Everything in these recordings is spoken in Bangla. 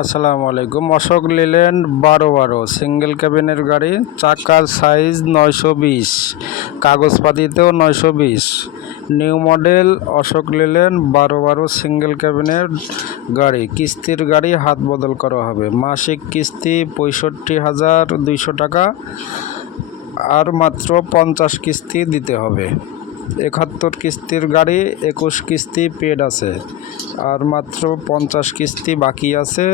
আসসালামু আলাইকুম। অশোক লেল্যান্ড 12 সিঙ্গেল ক্যাবিনের গাড়ি, চাকার সাইজ 920, কাগজপাতিতেও 920। New model Ashok Leyland 12 single ক্যাবিনের গাড়ি, কিস্তির গাড়ি, হাত বদল করা হবে। মাসিক কিস্তি 65,200 টাকা, আর মাত্র 50 কিস্তি দিতে হবে। 71 কিস্তির গাড়ি, 21 কিস্তি পেড আছে, আর মাত্র 50 কিস্তি বাকি আছে।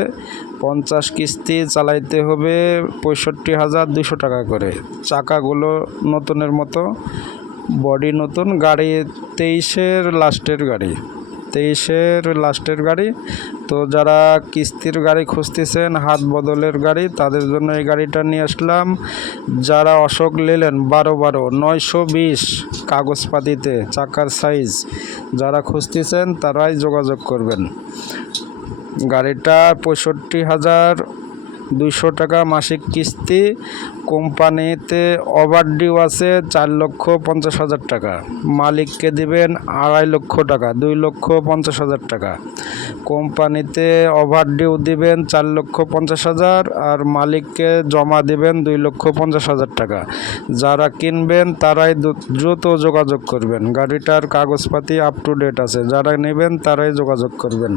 50 কিস্তি চালাইতে হবে 65,200 টাকা করে। চাকাগুলো নতুনের মতো, বডি নতুন। গাড়ি 23-এর লাস্টের গাড়ি। তো যারা কিস্তির গাড়ি খুঁজতেছেন, হাত বদলের গাড়ি, তাদের জন্য এই গাড়িটা নিয়ে আসলাম। যারা অশোক লেল্যান্ড 12 920 কাগজপাতিতে চাকার সাইজ যারা খুঁজতেছেন, তারাই যোগাযোগ করবেন। গাড়িটা 65,200 টাকা মাসিক কিস্তি। কোম্পানিতে ওভারডিউ আছে 4,50,000 টাকা। মালিককে দিবেন 2.5 লক্ষ টাকা, 2,50,000 টাকা। কোম্পানিতে ওভারডিউ দিবেন 4,50,000, আর মালিককে জমা দিবেন 2,50,000 টাকা। যারা কিনবেন তারাই দ্রুত যোগাযোগ করবেন। গাড়িটার কাগজপাতি আপ টু ডেট আছে, যারা নেবেন তারাই যোগাযোগ করবেন।